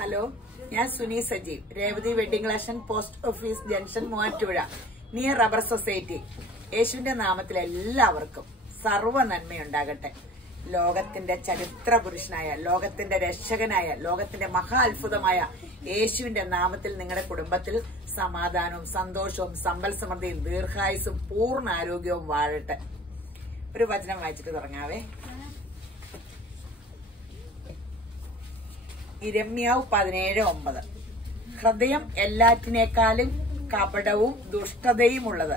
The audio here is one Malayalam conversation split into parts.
ഹലോ, ഞാൻ Suni Sajeev, Revathi wedding collection, post office junction, Muvattupuzha, near rubber society. യേശുവിന്റെ നാമത്തിൽ എല്ലാവർക്കും സർവ്വ നന്മയുണ്ടാകട്ടെ. ലോകത്തിന്റെ ചരിത്ര പുരുഷനായ, ലോകത്തിന്റെ രക്ഷകനായ, ലോകത്തിന്റെ മഹാ അത്ഭുതമായ യേശുവിന്റെ നാമത്തിൽ നിങ്ങളുടെ കുടുംബത്തിൽ സമാധാനവും സന്തോഷവും സമ്പൽ സമൃദ്ധിയും ദീർഘായുസും പൂർണ്ണ ആരോഗ്യവും വാഴട്ടെ. ഒരു വചനം വായിച്ചിട്ട് തുടങ്ങാവേ. ഇരമ്യാവ് 17:9. ഹൃദയം എല്ലാറ്റിനേക്കാളും കപടവും ദുഷ്ടതയും ഉള്ളത്,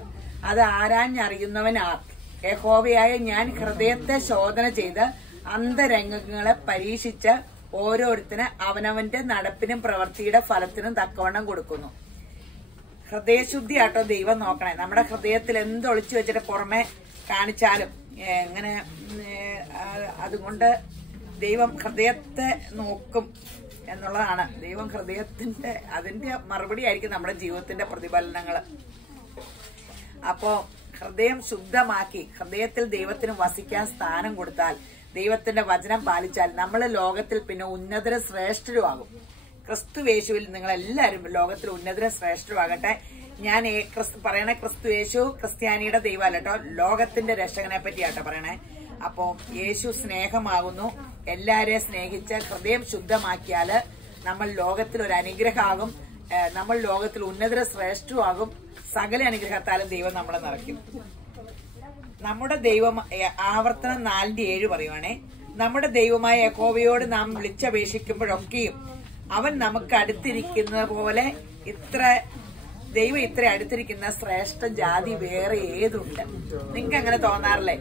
അത് ആരാഞ്ഞറിയുന്നവനാർ. യഹോവയായ ഞാൻ ഹൃദയത്തെ ശോധന ചെയ്ത് അന്തരംഗങ്ങളെ പരീക്ഷിച്ച് ഓരോരുത്തന് അവനവന്റെ നടപ്പിനും പ്രവൃത്തിയുടെ ഫലത്തിനും തക്കവണ്ണം കൊടുക്കുന്നു. ഹൃദയശുദ്ധി ആട്ടോ ദൈവം നോക്കണേ. നമ്മുടെ ഹൃദയത്തിൽ എന്തൊളിച്ചു വെച്ചിട്ട് പുറമെ കാണിച്ചാലും എങ്ങനെ, അതുകൊണ്ട് ദൈവം ഹൃദയത്തെ നോക്കും എന്നുള്ളതാണ്. ദൈവം അതിന്റെ മറുപടി ആയിരിക്കും നമ്മുടെ ജീവിതത്തിന്റെ പ്രതിഫലനങ്ങള്. അപ്പോ ഹൃദയം ശുദ്ധമാക്കി ഹൃദയത്തിൽ ദൈവത്തിന് വസിക്കാൻ സ്ഥാനം കൊടുത്താൽ, ദൈവത്തിന്റെ വചനം പാലിച്ചാൽ നമ്മൾ ലോകത്തിൽ പിന്നെ ഉന്നതരും ശ്രേഷ്ഠരും ആകും. ക്രിസ്തുയേശുവിൽ നിങ്ങളെല്ലാവരും ലോകത്തിൽ ഉന്നതരും ശ്രേഷ്ഠരും ആകട്ടെ. ഞാൻ പറയണേ, ക്രിസ്തുയേശു ക്രിസ്ത്യാനിയുടെ ദൈവമല്ല കേട്ടോ, ലോകത്തിന്റെ രക്ഷകനെ പറ്റിയാട്ടോ പറയണേ. അപ്പോ യേശു സ്നേഹമാകുന്നു. എല്ലാരെയും സ്നേഹിച്ച് ഹൃദയം ശുദ്ധമാക്കിയാല് നമ്മൾ ലോകത്തിൽ ഒരു അനുഗ്രഹമാകും. നമ്മൾ ലോകത്തിൽ ഉന്നതര ശ്രേഷ്ഠമാകും. സകല അനുഗ്രഹത്താലും ദൈവം നമ്മളെ നിറയ്ക്കും. നമ്മുടെ ദൈവം, ആവർത്തനം 4:7 പറയുവാണേ, നമ്മുടെ ദൈവമായ യഹോവയോട് നാം വിളിച്ചപേക്ഷിക്കുമ്പോഴൊക്കെയും അവൻ നമുക്ക് അടുത്തിരിക്കുന്ന പോലെ ദൈവം ഇത്ര അടുത്തിരിക്കുന്ന ശ്രേഷ്ഠ ജാതി വേറെ ഏതുണ്ട്? നിങ്ങൾക്ക് അങ്ങനെ തോന്നാറില്ലേ?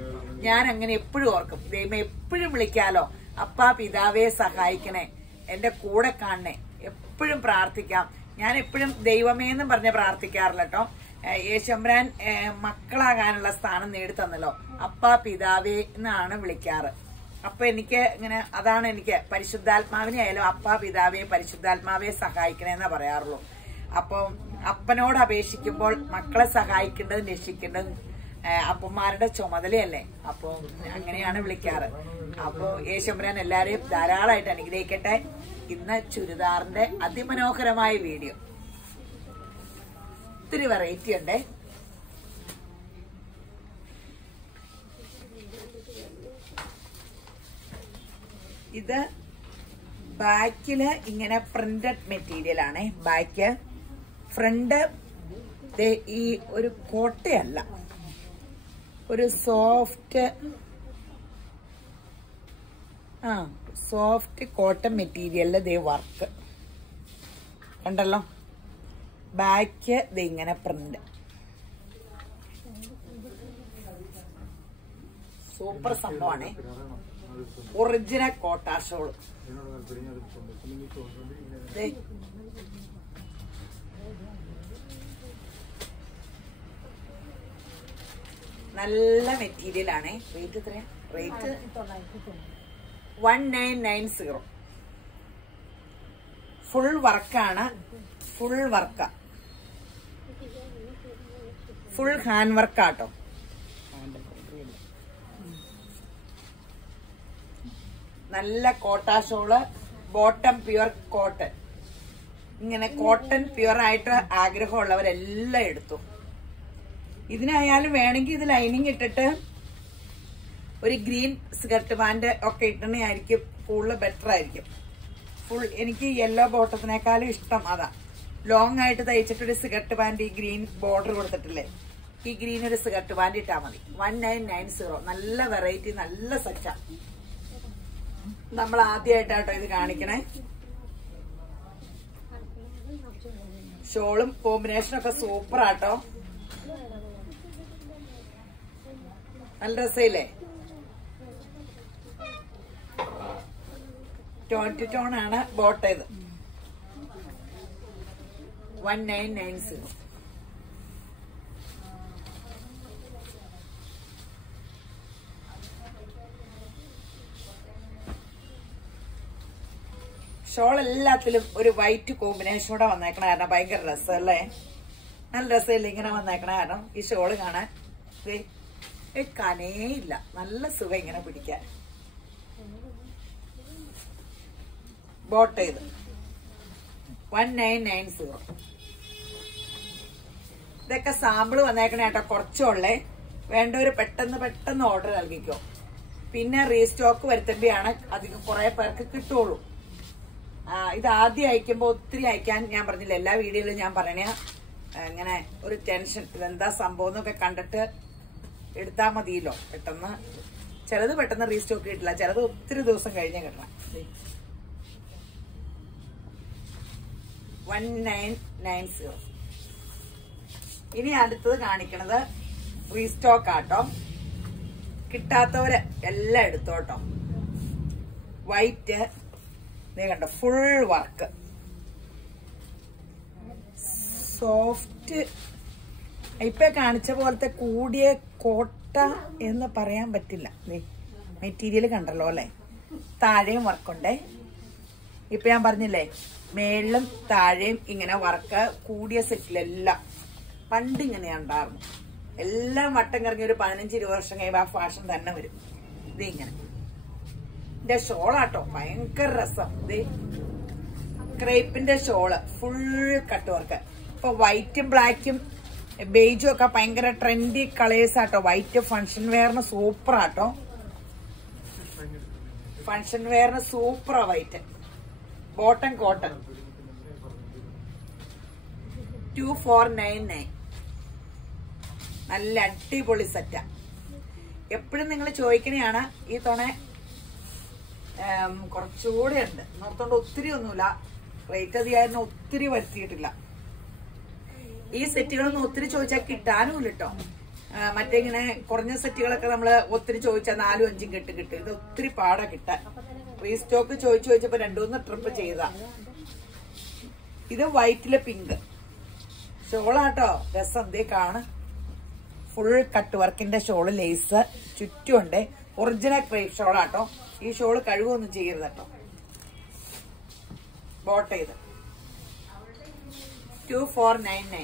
ഞാൻ അങ്ങനെ എപ്പോഴും ഓർക്കും. ദൈവം എപ്പോഴും വിളിക്കാലോ, അപ്പാ പിതാവേ സഹായിക്കണേ, എന്റെ കൂടെ കാണണേ, എപ്പോഴും പ്രാർത്ഥിക്കാം. ഞാൻ എപ്പോഴും ദൈവമേന്നും പറഞ്ഞ് പ്രാർത്ഥിക്കാറില്ല കേട്ടോ. യേശുമ്പരാൻ മക്കളാകാനുള്ള സ്ഥാനം നേടിത്തന്നല്ലോ, അപ്പാ പിതാവേ എന്നാണ് വിളിക്കാറ്. അപ്പൊ എനിക്ക് ഇങ്ങനെ, അതാണ് എനിക്ക് പരിശുദ്ധാത്മാവിനെ ആയാലും അപ്പാ പിതാവേ പരിശുദ്ധാത്മാവേ സഹായിക്കണേ എന്നാ പറയാറുള്ളൂ. അപ്പൊ അപ്പനോട് അപേക്ഷിക്കുമ്പോൾ മക്കളെ സഹായിക്കേണ്ടതും രക്ഷിക്കേണ്ടതും അപ്പന്മാരുടെ ചുമതലയല്ലേ. അപ്പൊ അങ്ങനെയാണ് വിളിക്കാറ്. അപ്പോ യേശുമ്പരാൻ എല്ലാരെയും ധാരാളമായിട്ട് അനുഗ്രഹിക്കട്ടെ. ഇന്ന് ചുരിദാറിന്റെ അതിമനോഹരമായ വീഡിയോ, ഒത്തിരി വെറൈറ്റി ഉണ്ട്. ഇത് ബാക്കില് ഇങ്ങനെ പ്രിന്റഡ് മെറ്റീരിയൽ ആണ്. ബാക്ക് ഫ്രണ്ട് ഈ ഒരു കോട്ടയല്ല, ഒരു സോഫ്റ്റ് കോട്ടൺ മെറ്റീരിയലില് ദേ വർക്ക് കണ്ടല്ലോ. ബാക്ക് ദേ ഇങ്ങനെ പ്രിന്റ്, സൂപ്പർ സംഭവമാണ്. Original Kota shawl. നല്ല മെറ്റീരിയൽ ആണ്. റേറ്റ് എത്രയാ? റേറ്റ് 1990. ഫുൾ വർക്കാണ്. ഫുൾ വർക്കാ, ഫുൾ ഹാൻഡ് വർക്കാട്ടോ. നല്ല Kota shawl, bottom pure cotton. ഇങ്ങനെ കോട്ടൺ പ്യുവർ ആയിട്ട് ആഗ്രഹമുള്ളവരെല്ലാം എടുത്തു. ഇതിനായാലും വേണമെങ്കിൽ ഇത് ലൈനിങ് ഇട്ടിട്ട് ഒരു ഗ്രീൻ സ്കർട്ട് പാന്റ് ഒക്കെ ഇട്ടണയായിരിക്കും കൂടുതൽ ബെറ്റർ ആയിരിക്കും. ഫുൾ എനിക്ക് യെല്ലോ ബോട്ടത്തിനേക്കാളും ഇഷ്ടം അതാ. ലോങ് ആയിട്ട് തയ്ച്ചിട്ടൊരു സ്കർട്ട് പാന്റ്, ഈ ഗ്രീൻ ബോർഡർ കൊടുത്തിട്ടില്ലേ, ഈ ഗ്രീൻ ഒരു സ്കർട്ട് പാന്റ് ഇട്ടാ മതി. 1990. നല്ല വെറൈറ്റി, നല്ല സെറ്റാ. നമ്മൾ ആദ്യമായിട്ടാട്ടോ ഇത് കാണിക്കണേ. ഷോളും കോമ്പിനേഷനൊക്കെ സൂപ്പർ ആട്ടോ. നല്ല രസയില്ലേ? ടോൺ ആണ് ബോട്ട്. ഇത് 1990. ഷോൾ എല്ലാത്തിലും ഒരു വൈറ്റ് കോമ്പിനേഷനോടെ വന്നേക്കണ കാരണം ഭയങ്കര രസമല്ലേ? നല്ല രസമില്ല ഇങ്ങനെ വന്നേക്കണ കാരണം. ഈ ഷോള് കാണാൻ കനേയില്ല, നല്ല സുഖം ഇങ്ങനെ പിടിക്കാൻ. ബോട്ട് ചെയ്ത് 1990. ഇതൊക്കെ സാമ്പിള് വന്നേക്കണേ കേട്ടോ, കുറച്ചുള്ളേ. വേണ്ടവര് പെട്ടെന്ന് ഓർഡർ നൽകിക്കോ. പിന്നെ റീസ്റ്റോക്ക് വരുത്തുമ്പോഴാണ് അധികം കുറെ പേർക്ക് കിട്ടുള്ളൂ. ഇത് ആദ്യം അയക്കുമ്പോ ഒത്തിരി അയക്കാൻ ഞാൻ പറഞ്ഞില്ല, എല്ലാ വീഡിയോയിലും ഞാൻ പറയണ ഇങ്ങനെ ഒരു ടെൻഷൻ, ഇതെന്താ സംഭവം എന്നൊക്കെ കണ്ടിട്ട് എടുത്താൽ മതിയല്ലോ. ചിലത് പെട്ടെന്ന് റീസ്റ്റോക്ക് കിട്ടില്ല, ചിലത് ഒത്തിരി ദിവസം കഴിഞ്ഞേ കിട്ടണം. 1990. ഇനി അടുത്തത് കാണിക്കണത് റീസ്റ്റോക്ക് ആട്ടോ. കിട്ടാത്തവര് എല്ലാം എടുത്തോട്ടോ. വൈറ്റ് കണ്ടോ, ഫുൾ വർക്ക്, സോഫ്റ്റ്. ഇപ്പൊ കാണിച്ച പോലത്തെ കൂടിയ കോട്ട എന്ന് പറയാൻ പറ്റില്ല. മെറ്റീരിയൽ കണ്ടല്ലോ അല്ലെ. താഴെയും വർക്കുണ്ടേ. ഇപ്പൊ ഞാൻ പറഞ്ഞില്ലേ, മേളിലും താഴെയും ഇങ്ങനെ വർക്ക്. കൂടിയ സെറ്റിലെല്ലാം പണ്ട് ഇങ്ങനെ ഉണ്ടായിരുന്നു. എല്ലാം വട്ടം കറങ്ങി ഒരു 15-20 വർഷം കഴിയുമ്പോ ആ ഫാഷൻ തന്നെ വരും. ഇത് ഇങ്ങനെ ഇതിന്റെ ഷോളാട്ടോ, ഭയങ്കര രസം. ഇത് ക്രേപ്പിന്റെ ഷോള്, ഫുൾ കട്ട് വർക്ക്. ഇപ്പൊ വൈറ്റും ബ്ലാക്കും ബേജും ഒക്കെ ഭയങ്കര ട്രെൻഡി കളേഴ്സ് ആട്ടോ. വൈറ്റ് ഫംഗ്ഷൻ വെയറിന് സൂപ്പർ ആട്ടോ. ഫംഗ്ഷൻ വെയറിന് സൂപ്പറാ വൈറ്റ്. Bottom cotton 2499. നല്ല അടിപൊളി സെറ്റാ. എപ്പോഴും നിങ്ങൾ ചോദിക്കണയാണ്. ഈ തവണ കുറച്ചുകൂടെ ഉണ്ട് നോർത്തോണ്ട്, ഒത്തിരി ഒന്നുമില്ല. റേറ്റ് അധികമായിരുന്നു, ഒത്തിരി വരുത്തിയിട്ടില്ല. ഈ സെറ്റുകളൊന്നും ഒത്തിരി ചോദിച്ചാൽ കിട്ടാനുമില്ല കേട്ടോ. മറ്റേ ഇങ്ങനെ കുറഞ്ഞ സെറ്റുകളൊക്കെ നമ്മള് ഒത്തിരി ചോദിച്ചാൽ 4-5 കിട്ടും. ഇത് ഒത്തിരി പാടാ കിട്ടാൻ. റീസ്റ്റോക്ക് ചോദിച്ചപ്പോ 2-3 ട്രിപ്പ് ചെയ്താ. ഇത് വൈറ്റിലെ പിങ്ക് ഷോളാട്ടോ, രസം. ദേ കാണ്, ഫുൾ കട്ട് വർക്കിന്റെ ഷോള്, ലേസ് ചുറ്റുമുണ്ട്. ഒറിജിനൽ ക്രേപ്പ് ഷോളാട്ടോ. ഈ ഷോള് കഴിവൊന്നും ചെയ്യരുത് കേട്ടോ. ബോട്ട് ചെയ്ത് 2499.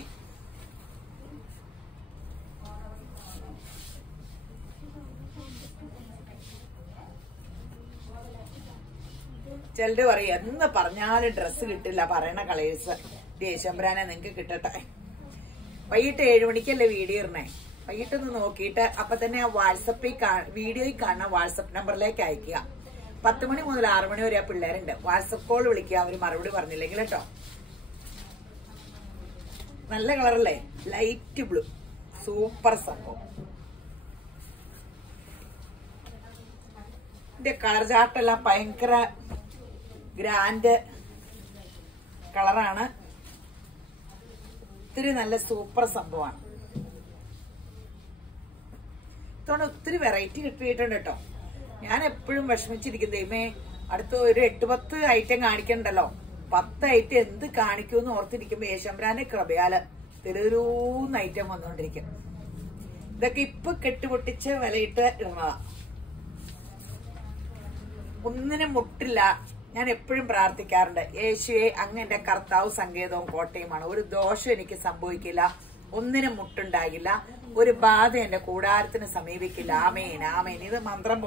ചിലര് പറയും എന്ന് പറഞ്ഞാലും ഡ്രസ്സ് കിട്ടില്ല, പറയണ കളേഴ്സ്. ദേശംബ്രാനെ നിങ്ങക്ക് കിട്ടട്ടെ. വൈകിട്ട് 7 മണിക്കല്ലേ വീഡിയോ ഇടണേ. വൈകിട്ടൊന്ന് നോക്കിയിട്ട് അപ്പൊ തന്നെ ആ വാട്സപ്പിൽ വീഡിയോയിൽ കാണുന്ന വാട്സപ്പ് നമ്പറിലേക്ക് അയക്കുക. 10 മണി മുതൽ 6 മണി വരെ ആ പിള്ളേരുണ്ട്. വാട്സപ്പ് കോൾ വിളിക്കുക, അവര് മറുപടി പറഞ്ഞില്ലെങ്കിൽ കേട്ടോ. നല്ല കളറല്ലേ, ലൈറ്റ് ബ്ലൂ, സൂപ്പർ സംഭവം. ഇതിന്റെ കളർ ചാർട്ടെല്ലാം ഭയങ്കര ഗ്രാൻഡ് കളറാണ്. ഒത്തിരി നല്ല സൂപ്പർ സംഭവമാണ്. ഇതോടെ ഒത്തിരി വെറൈറ്റി കിട്ടിയിട്ടുണ്ട് കേട്ടോ. ഞാൻ എപ്പോഴും വിഷമിച്ചിരിക്കും, ദൈവമേ അടുത്ത ഒരു 8-10 ഐറ്റം കാണിക്കണ്ടല്ലോ. 10 ഐറ്റം എന്ത് കാണിക്കുമെന്ന് ഓർത്തിരിക്കുമ്പോ യേശംബ്രാന്റെ കൃപയാല് തെരൂന്ന് ഐറ്റം വന്നുകൊണ്ടിരിക്കും. ഇതൊക്കെ ഇപ്പൊ കെട്ടുപൊട്ടിച്ച് വിലയിട്ട് ഇടുന്നതാ. ഒന്നിനും മുട്ടില്ല. ഞാൻ എപ്പോഴും പ്രാർത്ഥിക്കാറുണ്ട്, യേശുവേ അങ്ങ് എന്റെ കർത്താവ് സങ്കേതവും കോട്ടയുമാണ്. ഒരു ദോഷം എനിക്ക് സംഭവിക്കില്ല, ഒന്നിനും മുട്ടുണ്ടാകില്ല, ഒരു ബാധ എന്റെ കൂടാരത്തിന് സമീപിക്കില്ല. ആമേൻ ആമേൻ. ഇത് മന്ത്രം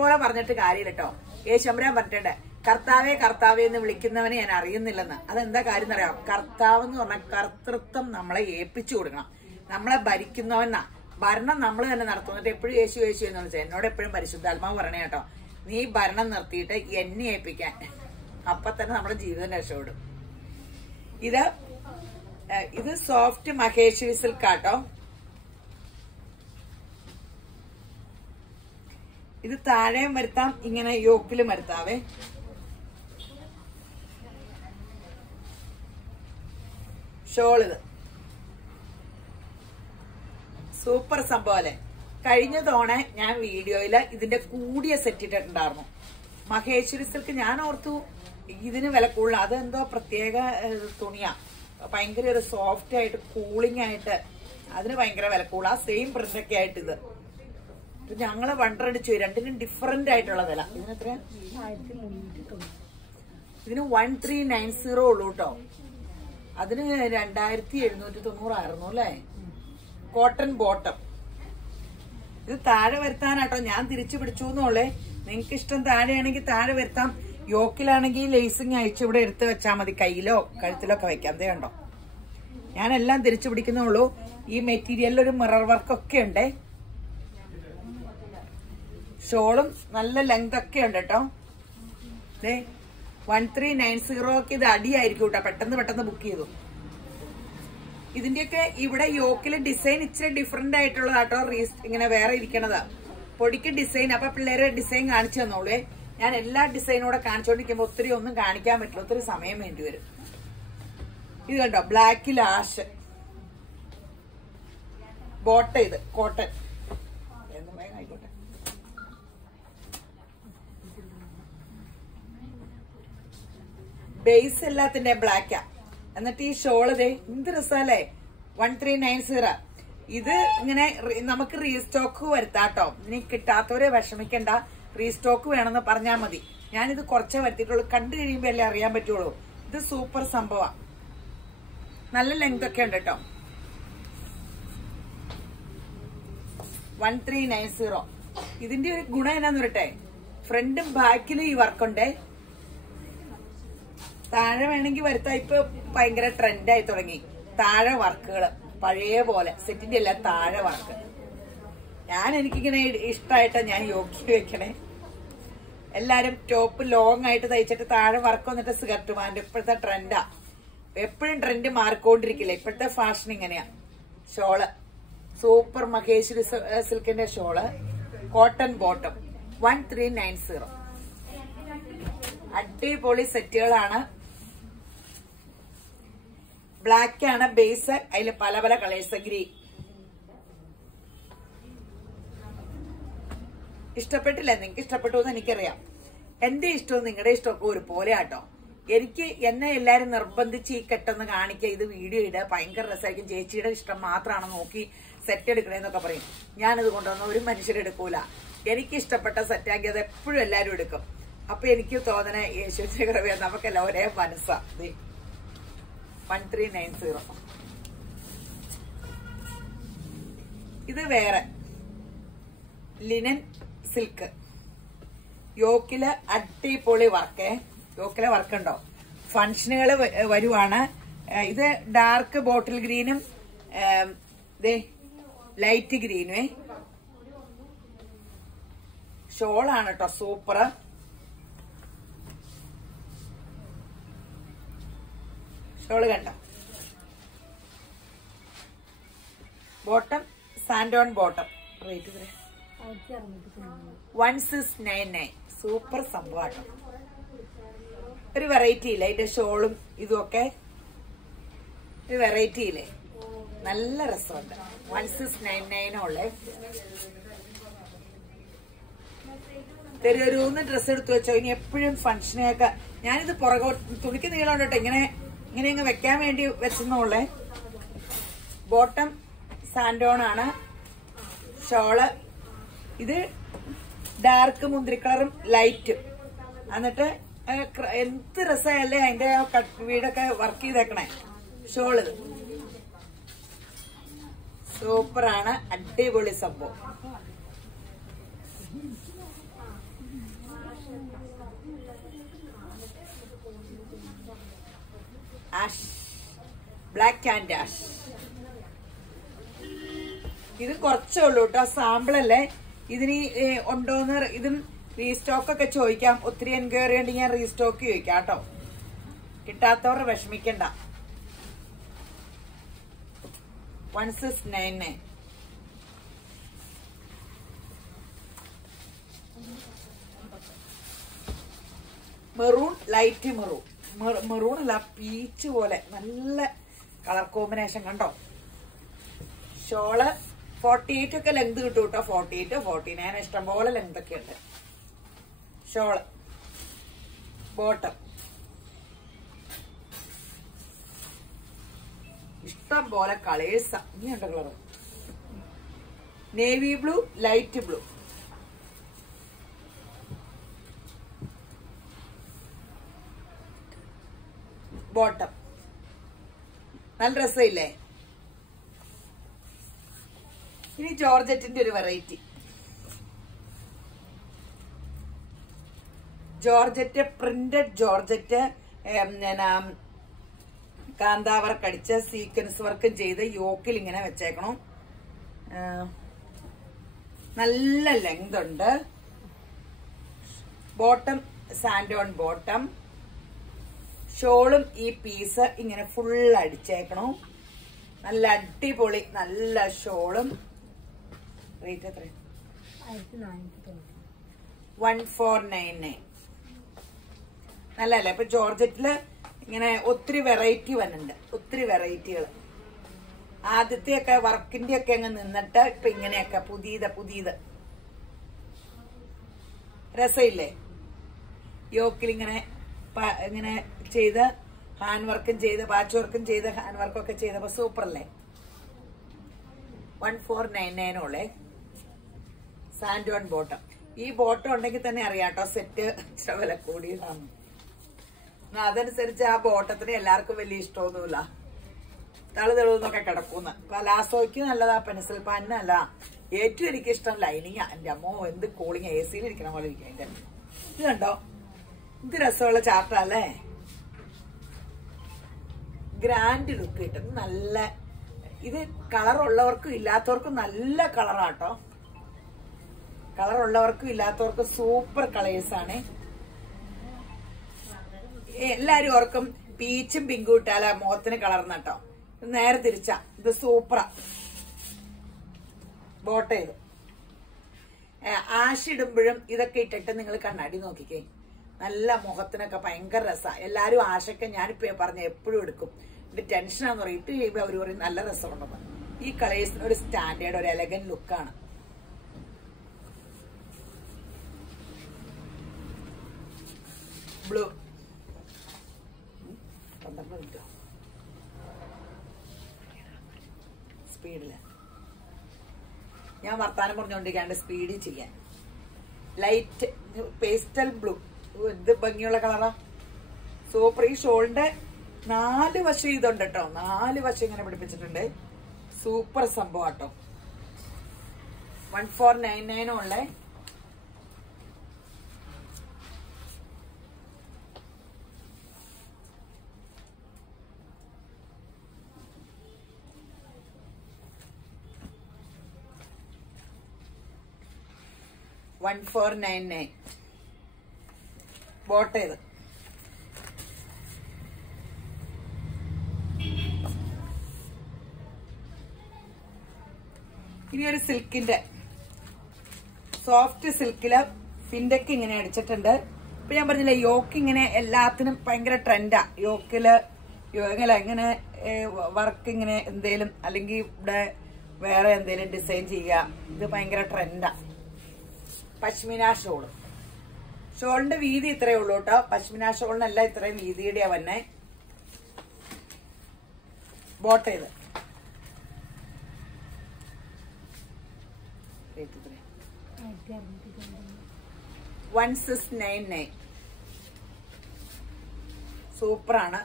പോലെ പറഞ്ഞിട്ട് കാര്യമില്ല കേട്ടോ. യേശുമ്പരാൻ പറഞ്ഞിട്ടുണ്ട്, കർത്താവേ കർത്താവേ എന്ന് വിളിക്കുന്നവനെ ഞാൻ അറിയുന്നില്ലെന്ന്. അതെന്താ കാര്യം എന്നറിയാം? കർത്താവ് എന്ന് പറഞ്ഞാൽ കർത്തൃത്വം നമ്മളെ ഏൽപ്പിച്ചു കൊടുക്കണം. നമ്മളെ ഭരിക്കുന്നവനാ. ഭരണം നമ്മൾ തന്നെ നടത്തുന്നിട്ട് എപ്പോഴും യേശു യേശു എന്ന് വിളിച്ചാൽ എന്നോട് എപ്പോഴും പരിശുദ്ധാത്മാവ് പറയണേ കേട്ടോ, നീ ഭരണം നിർത്തിയിട്ട് എന്നെ ഏൽപ്പിക്കാൻ. അപ്പൊ തന്നെ നമ്മുടെ ജീവിതം രക്ഷപ്പെടും. ഇത് സോഫ്റ്റ് മഹേശ്വരി സിൽക്ക് ആട്ടോ. ഇത് താഴെയും വരുത്താം, ഇങ്ങനെ യോക്കിലും വരുത്താവേ. ഷോൾ ഇത് സൂപ്പർ സംഭവം അല്ലേ. കഴിഞ്ഞ തവണ ഞാൻ വീഡിയോയില് ഇതിന്റെ കൂടിയ സെറ്റ് ഇട്ടിട്ടുണ്ടായിരുന്നു. മഹേശ്വരി സിൽക്ക് ഞാൻ ഓർത്തു ഇതിന് വില കൂടുതൽ, അതെന്തോ പ്രത്യേക തുണിയാ, ഭയങ്കര ഒരു സോഫ്റ്റ് ആയിട്ട് കൂളിംഗ് ആയിട്ട് അതിന് ഭയങ്കര വില കൂടുതൽ. ആ സെയിം പ്രിന്റ് ഒക്കെ ആയിട്ട് ഇത് ഞങ്ങള് വണ്ടടിച്ചു. രണ്ടിനും ഡിഫറന്റ് ആയിട്ടുള്ള വില. ഇതിന് എത്രയാ? ഇതിന് 1390 ഉള്ളൂ കേട്ടോ. അതിന് 2790 ആയിരുന്നു അല്ലേ. Cotton bottom. ഇത് താഴെ വരുത്താനാട്ടോ ഞാൻ തിരിച്ചു പിടിച്ചു എന്നുള്ളേ. നിങ്ങൾക്ക് ഇഷ്ടം താഴെയാണെങ്കിൽ താഴെ വരുത്താം. യോക്കിലാണെങ്കിൽ ലേസിങ് അയച്ച് ഇവിടെ എടുത്ത് വെച്ചാൽ മതി, കയ്യിലോ കഴുത്തിലോ ഒക്കെ വെക്കാം. അതേ കണ്ടോ, ഞാനെല്ലാം തിരിച്ചു പിടിക്കുന്നുള്ളൂ. ഈ മെറ്റീരിയലിൽ ഒരു മിറർ വർക്കൊക്കെ ഉണ്ട്. ഷോളും നല്ല ലെങ്ത് ഒക്കെ ഉണ്ട് കേട്ടോ. 1390 ഇത് അടിയായിരിക്കും കേട്ടോ. പെട്ടെന്ന് ബുക്ക് ചെയ്തു. ഇതിന്റെയൊക്കെ ഇവിടെ യോക്കില് ഡിസൈൻ ഇച്ചിരി ഡിഫറെന്റ് ആയിട്ടുള്ളതാട്ടോ. ഇങ്ങനെ വേറെ ഇരിക്കണതാ പൊടിക്ക് ഡിസൈൻ. അപ്പൊ പിള്ളേര് ഡിസൈൻ കാണിച്ചു തന്നോളൂ. ഞാൻ എല്ലാ ഡിസൈനൂടെ കാണിച്ചോണ്ടിരിക്കുമ്പോ ഒത്തിരി ഒന്നും കാണിക്കാൻ പറ്റില്ല, ഒത്തിരി സമയം വേണ്ടി വരും. ഇത് കണ്ടോ, ബ്ലാക്കിൽ ആഷ് ബോട്ട, ഇത് കോട്ടൺ. ആയിക്കോട്ടെ, ബേസ് എല്ലാത്തിന്റെ ബ്ലാക്കാ. എന്നിട്ട് ഈ ഷോള് ദേ എന്ത് രസമല്ലേ, 1390. ഇത് ഇങ്ങനെ നമുക്ക് റീസ്റ്റോക്ക് വരുത്താട്ടോ. ഇനി കിട്ടാത്തവരെ വിഷമിക്കണ്ട, റീസ്റ്റോക്ക് വേണമെന്ന് പറഞ്ഞാൽ മതി. ഞാനിത് കുറച്ചേ വരുത്തിയിട്ടുള്ളൂ, കണ്ടു കഴിയുമ്പോ അല്ലേ അറിയാൻ പറ്റുള്ളൂ. ഇത് സൂപ്പർ സംഭവം, നല്ല ലെങ്ത് ഒക്കെ ഉണ്ട് കേട്ടോ. 1390. ഇതിന്റെ ഒരു ഗുണം എന്നാന്ന് പറയട്ടെ, ഫ്രണ്ടും ബാക്കിലും ഈ വർക്കുണ്ട്. താഴെ വേണമെങ്കിൽ വരുത്താം. ഇപ്പൊ ഭയങ്കര ട്രെൻഡായി തുടങ്ങി താഴെ വർക്കുകള്, പഴയ പോലെ സെറ്റിന്റെ എല്ലാം താഴെ വർക്ക്. എനിക്കിങ്ങനെ ഇഷ്ടമായിട്ടാ ഞാൻ യോക്കി വെക്കണേ. എല്ലാരും ടോപ്പ് ലോങ് ആയിട്ട് തയ്ച്ചിട്ട് താഴെ വർക്ക് വന്നിട്ട് സ്കർട്ട് പാന്റ്. ഇപ്പോഴത്തെ ട്രെൻഡാ, എപ്പോഴും ട്രെൻഡ് മാറിക്കൊണ്ടിരിക്കില്ല. ഇപ്പോഴത്തെ ഫാഷൻ ഇങ്ങനെയാ. ഷോള് സൂപ്പർ മഹേശ്വരി സിൽക്കിന്റെ ഷോള്, കോട്ടൺ ബോട്ടം, 1390. അടിപൊളി സെറ്റുകളാണ്. ബ്ലാക്ക് ആണ് ബേസ്, അതിൽ പല കളേഴ്സ്. ഗ്രീൻ ഇഷ്ടപ്പെട്ടില്ല, നിങ്ങൾക്ക് ഇഷ്ടപ്പെട്ടു എന്ന് എനിക്കറിയാം. എന്റെ ഇഷ്ടവും നിങ്ങളുടെ ഇഷ്ടമൊക്കെ ഒരുപോലെ ആട്ടോ. എന്നെ എല്ലാരും നിർബന്ധിച്ച് ഈ കെട്ടൊന്ന് കാണിക്കുക, ഇത് വീഡിയോ ഇടുക, ഭയങ്കര രസമായിരിക്കും, ചേച്ചിയുടെ ഇഷ്ടം മാത്രമാണ് നോക്കി സെറ്റ് എടുക്കണേന്നൊക്കെ പറയും. ഞാനത് കൊണ്ടുവന്ന ഒരു മനുഷ്യരെടുക്കൂല. എനിക്ക് ഇഷ്ടപ്പെട്ട സെറ്റാക്കി അത് എപ്പോഴും എല്ലാരും എടുക്കും. അപ്പൊ എനിക്ക് തോന്നണേ യേശുശേഖരവേ നമുക്കെല്ലാം ഒരേ മനസ്സാ. 1390. ഇത് വേറെ ലിനൻ സിൽക്ക്, യോക്കില് അടിപൊളി വർക്കേ. യോക്കിലെ വർക്കുണ്ടോ, ഫങ്ഷനുകൾ വരുവാണ്. ഇത് ഡാർക്ക് ബോട്ടിൽ ഗ്രീനും ലൈറ്റ് ഗ്രീനുവേ. ഷോളാണ് കേട്ടോ, സൂപ്പർ. ഷോള് കണ്ടോ, ബോട്ടം സാൻഡോൺ ബോട്ടം. റേറ്റ് 1699. സൂപ്പർ സംഭവം. ഒരു വെറൈറ്റി ഇല്ലേ ഇതിന്റെ ഷോളും ഇതുമൊക്കെ, ഒരു വെറൈറ്റി ഇല്ലേ, നല്ല രസമുണ്ട്. 1699 ഉള്ളേ. തെരുവരൂന്ന് ഡ്രസ്സ് എടുത്തു വെച്ചോ. ഇനി എപ്പോഴും ഫംഗ്ഷനൊക്കെ ഞാനിത് പുറകെ തുണിക്ക് നീളം കേട്ടോ, ഇങ്ങനെ അങ്ങ് വെക്കാൻ വേണ്ടി വെച്ചെന്നുള്ളേ. ബോട്ടം സാൻഡോൺ ആണ്. ഷോള് ഇത് ഡാർക്ക് മുന്തിരി കളറും ലൈറ്റും. എന്നിട്ട് എന്ത് രസമല്ലേ അതിന്റെ വീടൊക്കെ വർക്ക് ചെയ്തേക്കണേ. ഷോള് സൂപ്പറാണ്, അടിപൊളി സംഭവം. Ash, black and ash. ഇത് കുറച്ചേ ഉള്ളൂ കേട്ടോ, സാമ്പിളല്ലേ. ഇതിന് ഉണ്ടോന്ന് ഇതും റീസ്റ്റോക്ക് ഒക്കെ ചോദിക്കാം. ഒത്തിരി എൻക്വയറി ഉണ്ടെങ്കിൽ ഞാൻ റീസ്റ്റോക്ക് ചോദിക്കാം കേട്ടോ. കിട്ടാത്തവർ വിഷമിക്കണ്ട. 1699. Maroon, light maroon. മെറൂൺ അല്ല, പീച്ച് പോലെ നല്ല കളർ കോമ്പിനേഷൻ കണ്ടോ. ഷോള് 48 ഒക്കെ ലെങ്ത് കിട്ടും കേട്ടോ. 48, 49 ഇഷ്ടംപോലെ ലെങ്ത് ഒക്കെ ഉണ്ട്. ഷോള് ബോട്ടം ഇഷ്ടം പോലെ കളേഴ്സാ. ഇനിയുണ്ട് colour, navy blue, light blue. Bottom നല്ല രസമില്ലേ. ഇനി ജോർജറ്റിന്റെ ഒരു variety. Georgette, printed georgette, kantha work അടിച്ച സീക്വൻസ് വർക്കും ചെയ്ത് യോക്കിൽ ഇങ്ങനെ വെച്ചേക്കണം. നല്ല ലെങ്ത് ഉണ്ട്. ബോട്ടം സാൻഡോൺ ബോട്ടം. ഷോളും ഈ പീസ് ഇങ്ങനെ ഫുൾ അടിച്ചേക്കണം. നല്ല അടിപൊളി നല്ല ഷോളും. റേറ്റ് എത്ര? 1499. നല്ലല്ലേ? ഇപ്പൊ ജോർജറ്റില് ഇങ്ങനെ ഒത്തിരി വെറൈറ്റി വന്നിട്ടുണ്ട്, ഒത്തിരി വെറൈറ്റികൾ. ആദ്യത്തെയൊക്കെ വർക്കിന്റെ ഒക്കെ അങ്ങ് നിന്നിട്ട് ഇപ്പൊ ഇങ്ങനെയൊക്കെ പുതിയത് രസമില്ലേ? യോക്കിൽ ഇങ്ങനെ ചെയ്ത് ഹാൻഡ് വർക്കും ചെയ്ത് പാച്ച് വർക്കും ചെയ്ത് ഹാൻഡ് വർക്കൊക്കെ ചെയ്തപ്പോ സൂപ്പറല്ലേ? 1499 ഉള്ളേ. സാൻഡോൺ ബോട്ടം. ഈ ബോട്ടം ഉണ്ടെങ്കിൽ തന്നെ അറിയാട്ടോ സെറ്റ് ഇച്ചിരി വില കൂടിയതാണ്. അതനുസരിച്ച് ആ ബോട്ടത്തിന് എല്ലാവർക്കും വലിയ ഇഷ്ടമൊന്നുമില്ല. തെളിതെളിന്നൊക്കെ കിടക്കുന്ന പലാസോയ്ക്ക് നല്ലതാ, പെൻസിൽ പാനിനല്ല. ഏറ്റവും എനിക്ക് ഇഷ്ടം ലൈനിങ്. എന്റെ അമ്മോ എന്ത് കൂളിങ്, AC ഇരിക്കണ പോലെ ഇരിക്കും. അതിന്റെ ഇത് കണ്ടോ, ഇത് രസമുള്ള ചാർട്ടല്ലേ? ഗ്രാൻഡ് ലുക്ക് കിട്ടും. നല്ല ഇത് കളർ ഉള്ളവർക്കും ഇല്ലാത്തവർക്കും നല്ല കളറാട്ടോ. കളർ ഉള്ളവർക്കും ഇല്ലാത്തവർക്കും സൂപ്പർ കളേഴ്സ് ആണ്. എല്ലാരും ഓർക്കും പീച്ചും പിങ്കും ഇട്ടാല മുഖത്തിന് കളർന്നട്ടോ. നേരെ തിരിച്ചാ. ഇത് സൂപ്പറാ. ബോട്ട ഇത് ആഷ് ഇടുമ്പോഴും ഇതൊക്കെ ഇട്ടിട്ട് നിങ്ങൾ കണ്ണാടി നോക്കിക്കേ. നല്ല മുഖത്തിനൊക്കെ ഭയങ്കര രസാ. എല്ലാരും ആഷൊക്കെ ഞാനിപ്പോ പറഞ്ഞ എപ്പോഴും എടുക്കും. എന്റെ ടെൻഷനാന്ന് പറയും. ഇട്ട് കഴിയുമ്പോ അവര് പറയും നല്ല രസമുണ്ടെന്ന്. ഈ കളേഴ്സിന് ഒരു സ്റ്റാൻഡേർഡ്, ഒരു എലഗൻ ലുക്കാണ്. ബ്ലൂ 12 മിനിറ്റോ സ്പീഡില് ഞാൻ വർത്താനം പറഞ്ഞുകൊണ്ടിരിക്കാണ്ട് സ്പീഡിൽ ചെയ്യാൻ. Light pastel blue. എന്ത് ഭംഗിയുള്ള കളറാ, സൂപ്പർ. ഈ ഷോളിന്റെ 4 വശം ഇതുണ്ട് കേട്ടോ. 4 വശം ഇങ്ങനെ പിടിപ്പിച്ചിട്ടുണ്ട്. സൂപ്പർ സംഭവം കേട്ടോ. 1499 ഉള്ളേ. $1499 ബോട്ട് ചെയ്ത്. ഇനി ഒരു സിൽക്കിന്റെ സോഫ്റ്റ് സിൽക്കില് ഫിൻഡക്ക് ഇങ്ങനെ അടിച്ചിട്ടുണ്ട്. ഇപ്പൊ ഞാൻ പറഞ്ഞില്ലേ യോക്ക് ഇങ്ങനെ എല്ലാത്തിനും ഭയങ്കര ട്രെൻഡാ. യോക്കില് ഇങ്ങനെ വർക്ക് ഇങ്ങനെ എന്തേലും അല്ലെങ്കിൽ ഇവിടെ വേറെ എന്തേലും ഡിസൈൻ ചെയ്യുക, ഇത് ഭയങ്കര ട്രെൻഡാ. പശ്മിന ഷോള്. ഷോളിന്റെ വീതി ഇത്രയേ ഉള്ളൂ കേട്ടോ. പശ്മിന ഷോളിനല്ല ഇത്രയും വീതിയുടെയാ വന്നെ. ബോട്ട് ചെയ്ത് 1699. സൂപ്പറാണ്.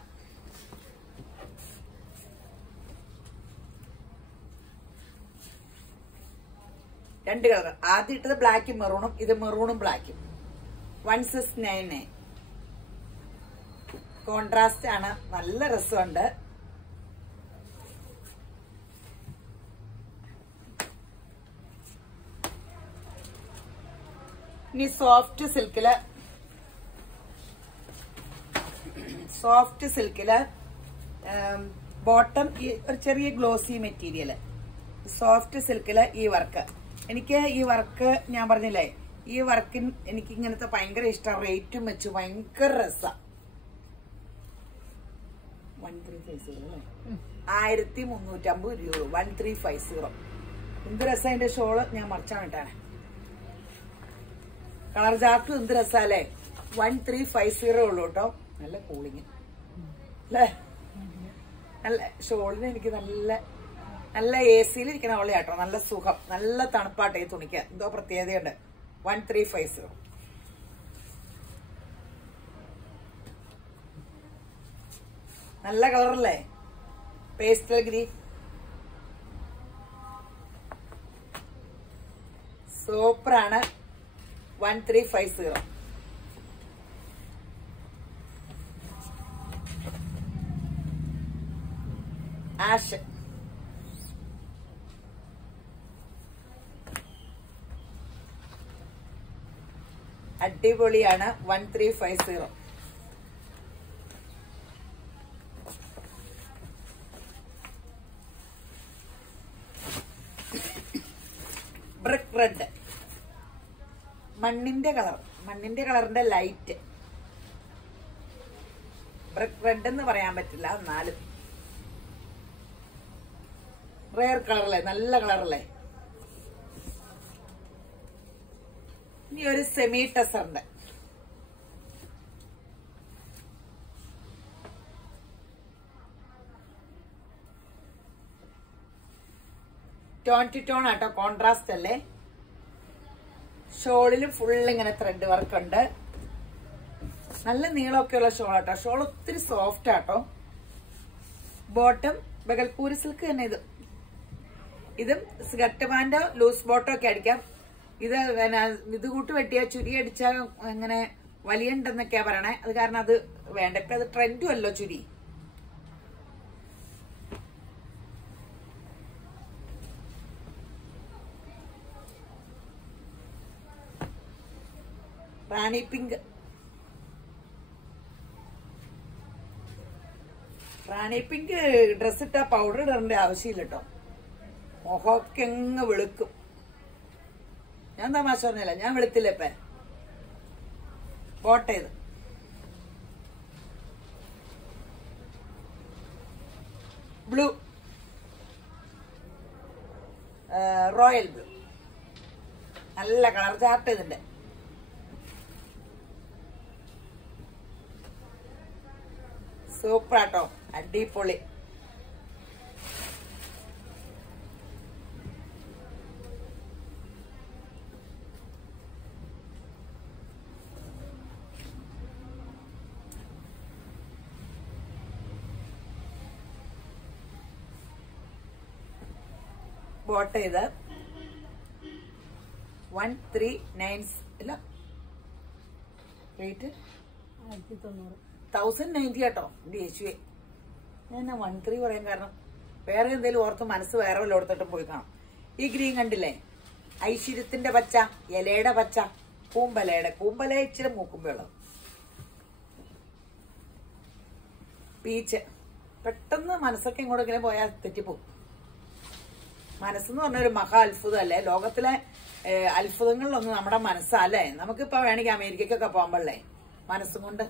രണ്ട് കളർ. ആദ്യം ഇട്ടത് ബ്ലാക്കും മെറൂണും, ഇത് മെറൂണും ബ്ലാക്കും. 1699 കോൺട്രാസ്റ്റ് ആണ്. നല്ല രസമുണ്ട്. ഇനി സോഫ്റ്റ് സിൽക്കില് ബോട്ടം ഒരു ചെറിയ ഗ്ലോസി മെറ്റീരിയല്. സോഫ്റ്റ് സിൽക്കില് ഈ വർക്ക്. എനിക്ക് ഈ വർക്ക് ഞാൻ പറഞ്ഞില്ലേ, ഈ വർക്കിന് എനിക്ക് ഇങ്ങനത്തെ ഭയങ്കര ഇഷ്ടം. റേറ്റും വെച്ച് ഭയങ്കര രസാ. 1350 അല്ലേ? 1350 രൂപ. 1350. എന്ത് രസം. അതിന്റെ ഷോള് ഞാൻ മറിച്ചാണ് ഇട്ടാണ്. കളർ ചാർട്ടും എന്ത് രസാല്ലേ. 1350 ഉള്ളൂ കേട്ടോ. നല്ല കൂളിങ് അല്ലേ? നല്ല ഷോളിന് എനിക്ക് നല്ല AC ഇരിക്കണ പോലെ കേട്ടോ. നല്ല സുഖം, നല്ല തണുപ്പാട്ടെ ഈ തുണിക്ക്. എന്തോ പ്രത്യേകതയുണ്ട്. 1350. നല്ല കളറല്ലേ? Pastel green. സൂപ്പറാണ്. 1350. ആഷ്. അടിപൊളിയാണ്. 1350. ബ്രിക്ക് റെഡ്, മണ്ണിന്റെ കളറിന്റെ ലൈറ്റ്. ബ്രിക്ക് റെഡ് എന്ന് പറയാൻ പറ്റില്ല, എന്നാലും റെയർ കളറല്ലേ, നല്ല കളറല്ലേ. ഇനി ഒരു സെമി ടെസറിന്റെ ടോൺ ടു ടോൺ ആട്ടോ, കോൺട്രാസ്റ്റ് അല്ലേ. ഷോളില് ഫുൾ ഇങ്ങനെ ത്രെഡ് വർക്ക് ഉണ്ട്. നല്ല നീളമൊക്കെയുള്ള ഷോൾ ആട്ടോ. ഷോൾ ഒത്തിരി സോഫ്റ്റ് ആട്ടോ. ബോട്ടം ബഗൽപൂരി സിൽക്ക് തന്നെ. ഇതും സ്കർട്ട് പാൻറ്റോ ലൂസ് ബോട്ടോ ഒക്കെ അടിക്കാം. ഇത് കൂട്ട് വെട്ടിയാ ചുരി അടിച്ചാൽ അങ്ങനെ വലിയുണ്ടെന്നൊക്കെയാ പറയണേ. അത് കാരണം അത് വേണ്ട. ഇപ്പൊ അത് ട്രെൻഡും അല്ലോ ചുരി. റാണി പിങ്ക്, ഡ്രസ് ഇട്ടാ പൗഡർ ഇടേണ്ട ആവശ്യമില്ല കേട്ടോ. മുഖമൊക്കെ അങ്ങ് വെളുക്കും. ഞാൻ തമാശ പറഞ്ഞില്ല, ഞാൻ വെളുത്തില്ല ഇപ്പൊ. ബോട്ടേത് ബ്ലൂ, റോയൽ ബ്ലൂ. നല്ല കളർ ചാർട്ട് ഇതിന്റെ. സൂപ്പറാട്ടോ, അടിപൊളി. ബോട്ട് ചെയ്ത് 1390 അല്ല, റേറ്റ് 1090 കേട്ടോ. ദേശീയ ഞാൻ 13 പറയാൻ കാരണം വേറെ എന്തെങ്കിലും ഓർത്ത് മനസ്സ് വേറെ വല്ല ഓർത്തിട്ട് പോയി കാണാം. ഈ ഗ്രീൻ കണ്ടില്ലേ, ഐശ്വര്യത്തിന്റെ പച്ച, ഇലയുടെ പച്ച, കൂമ്പല ഇച്ചിരി മൂക്കുമ്പോഴുള്ളത്. പീച്ച്. പെട്ടെന്ന് മനസ്സൊക്കെ ഇങ്ങോട്ടെങ്കിലും പോയാൽ തെറ്റിപ്പോകും. മനസ്സെന്ന് പറഞ്ഞ ഒരു മഹാ അത്ഭുതം അല്ലേ. ലോകത്തിലെ അത്ഭുതങ്ങളിലൊന്നും നമ്മുടെ മനസ്സല്ലേ. നമുക്കിപ്പോ വേണമെങ്കിൽ അമേരിക്കക്കൊക്കെ പോകുമ്പോഴേ മനസ്സും കൊണ്ട്.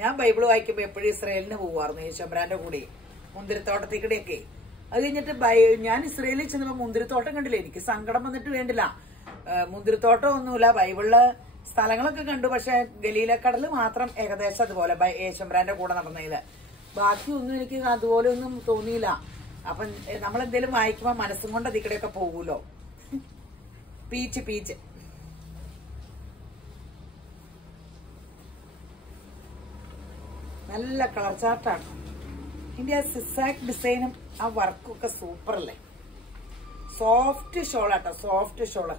ഞാൻ ബൈബിള് വായിക്കുമ്പോ എപ്പോഴും ഇസ്രയേലിന് പോവായിരുന്നു, യേശുബ്രാന്റെ കൂടെ മുന്തിരിത്തോട്ടത്തിൽ കൂടെയൊക്കെ. അത് കഴിഞ്ഞിട്ട് ഞാൻ ഇസ്രയേലിൽ ചെന്നപ്പോ മുന്തിരിത്തോട്ടം കണ്ടില്ല. എനിക്ക് സങ്കടം വന്നിട്ട് വേണ്ടില്ല. മുന്തിരിത്തോട്ടം ഒന്നുമില്ല. ബൈബിളില് സ്ഥലങ്ങളൊക്കെ കണ്ടു. പക്ഷെ ഗലീലക്കടല് മാത്രം ഏകദേശം അതുപോലെ യേശുബ്രാന്റെ കൂടെ നടന്നതില്. ബാക്കിയൊന്നും എനിക്ക് അതുപോലെ ഒന്നും തോന്നിയില്ല. അപ്പൊ നമ്മളെന്തേലും വായിക്കുമ്പോ മനസ്സും കൊണ്ട് അതിക്കടെയൊക്കെ പോകൂലോ. പീച്ച് നല്ല കളർ ചാർട്ടാണ്. ഇതിന്റെ ആ സിസാക് ഡിസൈനും ആ വർക്കും ഒക്കെ സൂപ്പർ അല്ലേ. സോഫ്റ്റ് ഷോളാട്ടോ, സോഫ്റ്റ് ഷോള്.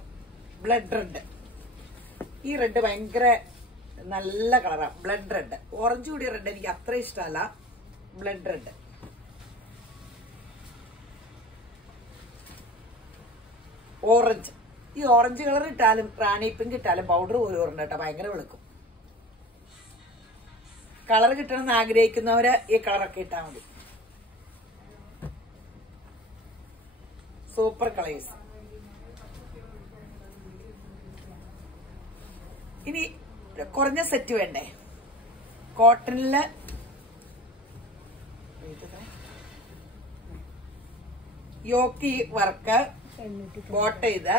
Blood red. ഈ റെഡ് ഭയങ്കര നല്ല കളറാണ്. Blood red. ഓറഞ്ച് കൂടിയ റെഡ് എനിക്ക് അത്ര ഇഷ്ടമല്ല. Blood red. ഓറഞ്ച്. ഈ ഓറഞ്ച് കളർ ഇട്ടാലും റാണി പിങ്ക് ഇട്ടാലും പൗഡർ പോലും ഓറഞ്ച് കേട്ടോ, ഭയങ്കര വെളുക്കും. കളർ കിട്ടണമെന്ന് ആഗ്രഹിക്കുന്നവര് ഈ കളറൊക്കെ ഇട്ടാൽ മതി. Super colours. ഇനി കുറഞ്ഞ സെറ്റ് വേണ്ടേ? കോട്ടണില് യോക്കി വർക്ക്, ബോട്ട് ചെയ്ത്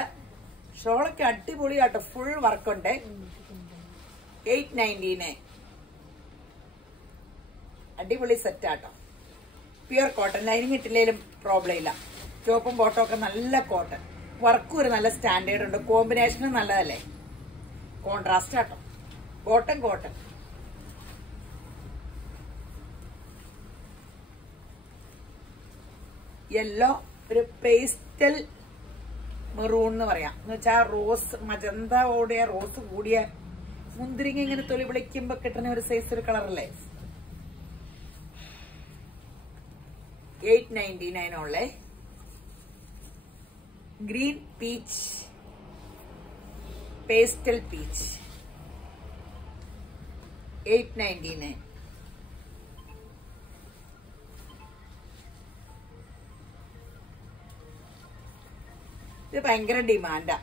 ഷോളൊക്കെ അടിപൊളിയാട്ടോ. ഫുൾ വർക്കുണ്ട്. 890. അടിപൊളി സെറ്റ് ആട്ടോ. Pure cotton. ലൈനിങ് ഇട്ടില്ലേലും പ്രോബ്ലം ഇല്ല. ടോപ്പും ബോട്ടും ഒക്കെ നല്ല കോട്ടൺ. വർക്കും ഒരു നല്ല സ്റ്റാൻഡേർഡ് ഉണ്ട്. കോമ്പിനേഷനും നല്ലതല്ലേ. കോൺട്രാസ്റ്റ് ആട്ടോ. Bottom cotton. യെല്ലോ, ഒരു പേസ്റ്റൽ മെറൂൺ എന്ന് പറയാം. എന്ന് വെച്ചാൽ റോസ്, മജന്ത ഓടിയ റോസ് കൂടിയ മുന്തിരിങ്ങ ഇങ്ങനെ തൊലി വിളിക്കുമ്പോ കിട്ടുന്ന ഒരു സൈസ് ഒരു കളറല്ലേ. 899 ഉള്ളേ. Green peach, pastel peach 899. ഇത് ഭയങ്കര ഡിമാൻഡാ.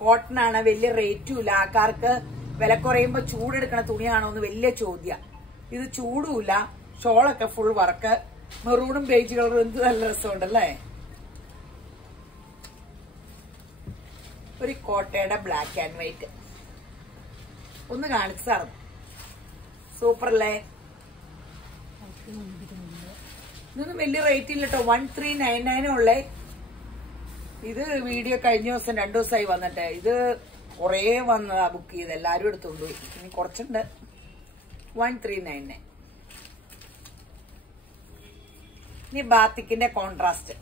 കോട്ടൺ ആണ്, വലിയ റേറ്റും ഇല്ല. ആൾക്കാർക്ക് വില കുറയുമ്പോ ചൂടെടുക്കണ തുണിയാണോ എന്ന് വലിയ ചോദ്യം. ഇത് ചൂടുമില്ല. ഷോളൊക്കെ ഫുൾ വർക്ക്, മെറൂണും ബേജ് കളറും എന്ത് നല്ല രസമുണ്ടല്ലേ. ഒരു കോട്ടയുടെ ബ്ലാക്ക് ആൻഡ് വൈറ്റ് ഒന്ന് കാണിച്ചു തരും. സൂപ്പർ അല്ലേ. ഇതൊന്നും വലിയ റേറ്റ് ഇല്ല കേട്ടോ. 1399 ഉള്ളേ. ഇത് വീഡിയോ കഴിഞ്ഞ ദിവസം 2 ദിവസമായി വന്നിട്ട്. ഇത് കുറേ വന്നതാ ബുക്ക് ചെയ്ത്, എല്ലാരും എടുത്തോണ്ട് പോയി. ഇനി കുറച്ചുണ്ട്. 1399. ഇനി ബാത്തിക്കിന്റെ കോൺട്രാസ്റ്റ്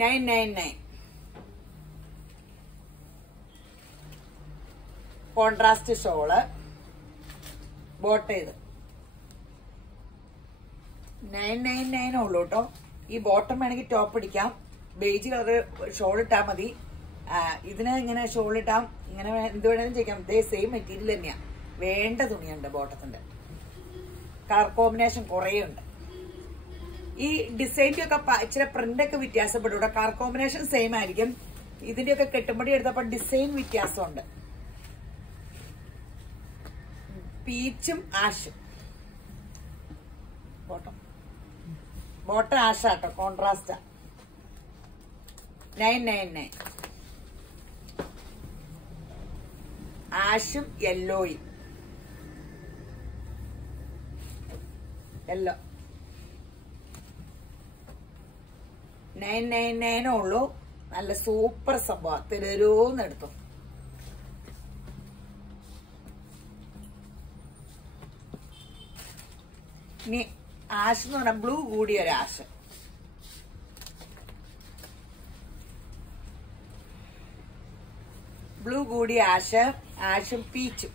999. കോൺട്രാസ്റ്റ് ഷോള് ബോട്ട് ചെയ്ത് 999 ഉള്ളൂ കേട്ടോ. ഈ ബോട്ടം വേണമെങ്കിൽ ടോപ്പ് അടിക്കാം. ബേജ് കളറ് ഷോൾ ഇട്ടാ മതി. ഇതിന് ഇങ്ങനെ ഷോൾ ഇട്ടാം, ഇങ്ങനെ എന്ത് വേണമെങ്കിലും ചെയ്യാം. ഇതേ സെയിം മെറ്റീരിയൽ തന്നെയാ. വേണ്ട തുണിയുണ്ട് ബോട്ടത്തിന്റെ. കളർ കോമ്പിനേഷൻ കുറേ ഉണ്ട്. ഈ ഡിസൈൻ്റെ ഒക്കെ ഇച്ചിരി പ്രിന്റ് ഒക്കെ വ്യത്യാസപ്പെടും. ഇവിടെ കളർ കോമ്പിനേഷൻ സെയിം ആയിരിക്കും. ഇതിന്റെ ഒക്കെ കെട്ടുമ്പടി എടുത്തപ്പോ ഡിസൈൻ വ്യത്യാസമുണ്ട്. പീച്ചും ആഷും ബോട്ടം ആഷാട്ടോ, കോൺട്രാസ്റ്റാ. 999. ആഷും യെല്ലോയും. യെല്ലോ 999 ഉള്ളൂ. നല്ല സൂപ്പർ സംഭവം. തിരൂന്ന് എടുത്തു. ഇനി ആഷ് എന്ന് പറഞ്ഞാൽ ബ്ലൂ കൂടിയ ഒരു ആഷ്. ബ്ലൂ കൂടിയ ആഷ്, ആഷും പീച്ചും.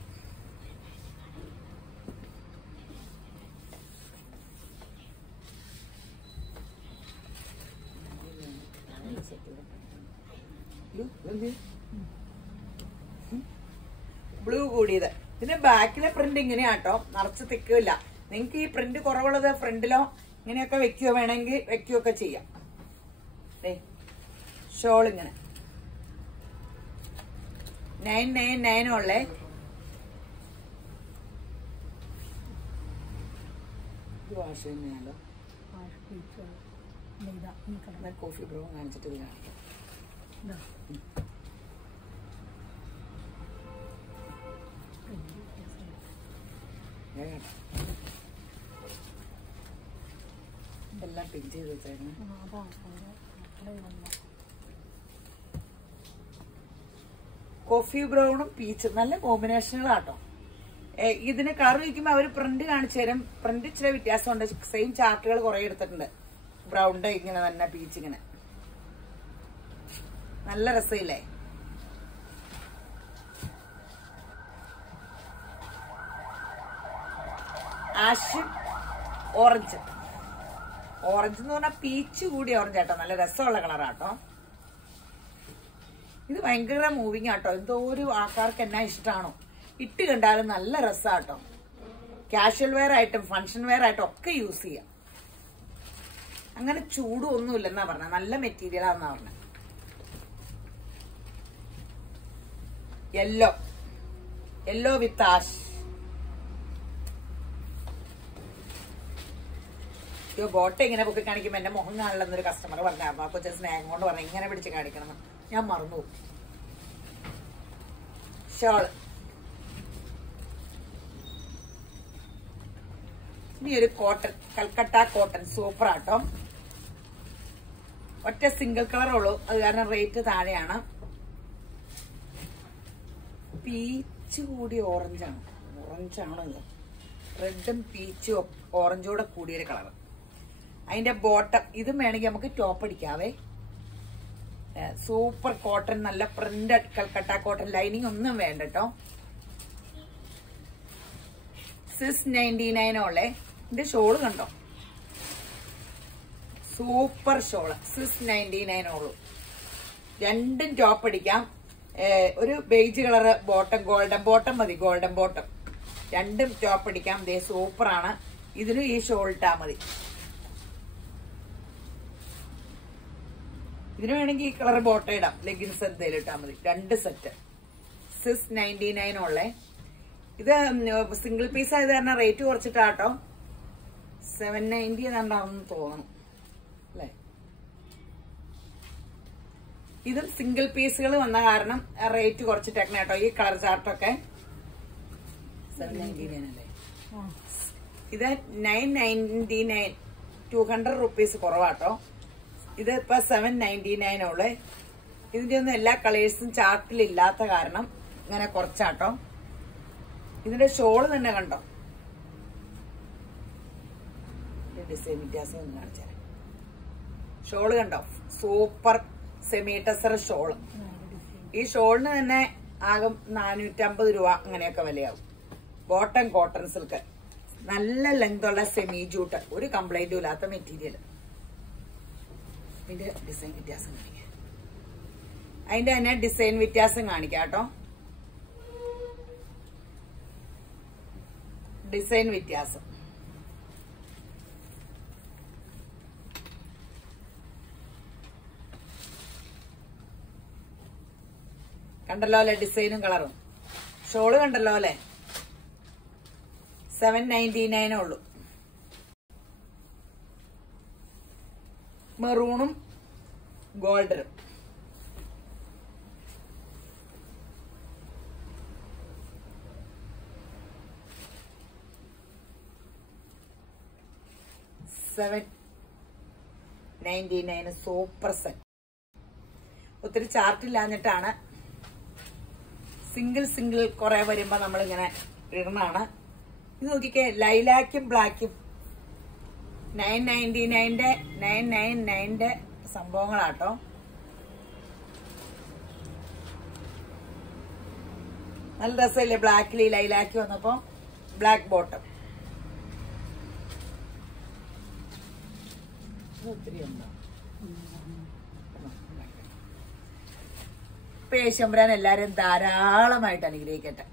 ബ്ലൂ കൂടിയത്. ഇതിന്റെ ബാക്കിലെ പ്രിന്റ് ഇങ്ങനെയാട്ടോ, നിറച്ച് തിക്കില്ല. നിങ്ങൾക്ക് ഈ പ്രിന്റ് കുറവുള്ളത് ഫ്രണ്ടിലോ ഇങ്ങനെയൊക്കെ വെക്കുകയോ വേണമെങ്കിൽ വെക്കുകയൊക്കെ ചെയ്യാം. ഷോൾ ഇങ്ങനെ 999 ഉള്ളേ. വാഷ് തന്നെയാണല്ലോ. കോഫി ബ്രൗൺ കാണിച്ചിട്ട് ഇത് കാണിക്കാം. എല്ലാം പിൻ ചെയ്ത് വെച്ചായിരുന്നു. കോഫി ബ്രൗണും പീച്ചും നല്ല കോമ്പിനേഷനുകളാട്ടോ. ഇതിന് കളർ വയ്ക്കുമ്പോ അവര് പ്രിന്റ് കാണിച്ചു തരും. പ്രിന്റ് ഇച്ചിരി വ്യത്യാസമുണ്ട്. സെയിം ചാർട്ടുകൾ കുറെ എടുത്തിട്ടുണ്ട്. ബ്രൗണ്ട് ഇങ്ങനെ തന്നെ, പീച്ച് ഇങ്ങനെ. നല്ല രസമില്ലേ. Ash orange. ഓറഞ്ച് എന്ന് പറഞ്ഞാൽ പീച്ച് കൂടി ഓറഞ്ച് ആട്ടോ. നല്ല രസമുള്ള കളറാട്ടോ. ഇത് ഭയങ്കര മൂവിങ് ആട്ടോ. എന്തോ ഒരു ആൾക്കാർക്ക് എന്നാ ഇഷ്ടമാണോ, ഇട്ട് കണ്ടാലും നല്ല രസമാട്ടോ. കാഷ്വൽ വെയർ ആയിട്ടും ഫങ്ഷൻ വെയർ ആയിട്ടും ഒക്കെ യൂസ് ചെയ്യാം. അങ്ങനെ ചൂടും ഒന്നുമില്ലെന്നാ പറഞ്ഞ. നല്ല മെറ്റീരിയലാന്നാ പറഞ്ഞ. Yellow, yellow with ash. ബോട്ട ഇങ്ങനെ പൊക്കി കാണിക്കുമ്പോ എന്റെ മുഖം കാണില്ലെന്നൊരു കസ്റ്റമർ പറഞ്ഞ. അപ്പൊ കൊച്ചു സ്നേഹം കൊണ്ട് പറഞ്ഞ ഇങ്ങനെ പിടിച്ച് കാണിക്കണം. ഞാൻ മറന്നു. ഷോള് ഇനി ഒരു കോട്ടൺ, കൽക്കട്ട കോട്ടൺ സൂപ്പർ ആട്ടോ. ഒറ്റ സിംഗിൾ കളർ ഉള്ളൂ, അത് കാരണം റേറ്റ് താഴെയാണ്. പീച്ച് കൂടി ഓറഞ്ചാണ്. ഓറഞ്ചാണോ ഇത്? റെഡും പീച്ചും ഓറഞ്ചോടെ കൂടിയൊരു കളർ. അതിന്റെ ബോട്ടം ഇതും വേണമെങ്കിൽ നമുക്ക് ടോപ്പ് അടിക്കാവേ. സൂപ്പർ കോട്ടൺ, നല്ല പ്രിന്റഡ് കൽക്കട്ട കോട്ടൺ. ലൈനിങ് ഒന്നും വേണ്ട കേട്ടോ. 699 ഉള്ളേ. ഇതിന്റെ ഷോള് കണ്ടോ, സൂപ്പർ ഷോള്. 699 ഉള്ളൂ. രണ്ടും ടോപ്പ് അടിക്കാം. ഒരു beige colour bottom, golden bottom മതി, ഗോൾഡൻ ബോട്ടം. രണ്ടും ടോപ്പ് അടിക്കാം. ദേ സൂപ്പറാണ്. ഇതിനും ഈ ഷോൾ ഇട്ടാ മതി. ഇതിന് വേണമെങ്കിൽ ഈ കളർ ബോട്ടം ഇടാം, ലെഗിൻസ് എന്തെങ്കിലും ഇട്ടാ മതി. 2 സെറ്റ് 699 ഉള്ളേ. ഇത് സിംഗിൾ പീസ് ആയത് കാരണം റേറ്റ് കുറച്ചിട്ടാട്ടോ. 790 എന്നാണെന്ന് തോന്നുന്നു അല്ലേ. ഇതും സിംഗിൾ പീസുകൾ വന്ന കാരണം റേറ്റ് കുറച്ചിട്ടേക്കണ കേട്ടോ. ഈ കളർ ചാർട്ടൊക്കെ 799 അല്ലേ. ഇത് 999, 200 റുപ്പീസ് കുറവാട്ടോ. ഇത് ഇപ്പൊ 799 ഉള്ളേ. ഇതിന്റെ ഒന്നും എല്ലാ കളേഴ്സും ചാർട്ടിൽ ഇല്ലാത്ത കാരണം ഇങ്ങനെ കുറച്ചാട്ടോ. ഇതിന്റെ ഷോള് തന്നെ കണ്ടോ, ഡിസൈൻ വ്യത്യാസം ഒന്ന് കാണിച്ചാൽ. ഷോള് കണ്ടോ, സൂപ്പർ സെമി ടെസർ ഷോള്. ഈ ഷോളിന് തന്നെ ആകും 450 രൂപ അങ്ങനെയൊക്കെ വിലയാവും. ബോട്ടം കോട്ടൺ സിൽക്ക്, നല്ല ലെങ്ത് ഉള്ള സെമി ജൂട്ട്, ഒരു കംപ്ലൈന്റും ഇല്ലാത്ത മെറ്റീരിയൽ. ഇതിന്റെ ഡിസൈൻ വ്യത്യാസം കാണിക്കാം. അതിന്റെ തന്നെ ഡിസൈൻ വ്യത്യാസം കാണിക്കാം കേട്ടോ. ഡിസൈൻ വ്യത്യാസം കണ്ടല്ലോ അല്ലെ, ഡിസൈനും കളറും. ഷോള് കണ്ടല്ലോ അല്ലെ. 799 ഉള്ളൂ. മെറൂണും ഗോൾഡനും. $799 സൂപ്പർ സെറ്റ്. ഒത്തിരി ചാർട്ടില്ലാഞ്ഞിട്ടാണ്. സിംഗിൾ കുറെ വരുമ്പോ നമ്മളിങ്ങനെ ഇടണാണ്. ഇത് നോക്കിക്കേ, ലൈലാക്കും ബ്ലാക്കും 999 സംഭവങ്ങളാട്ടോ. നല്ല രസമില്ലേ ബ്ലാക്കിൽ ഈ ലൈലാക്ക് വന്നപ്പോ. ബ്ലാക്ക് ബോട്ടം ഒത്തിരി ഉണ്ടോ. പേശമ്പരാൻ എല്ലാരും ധാരാളമായിട്ട് അനുഗ്രഹിക്കട്ടെ.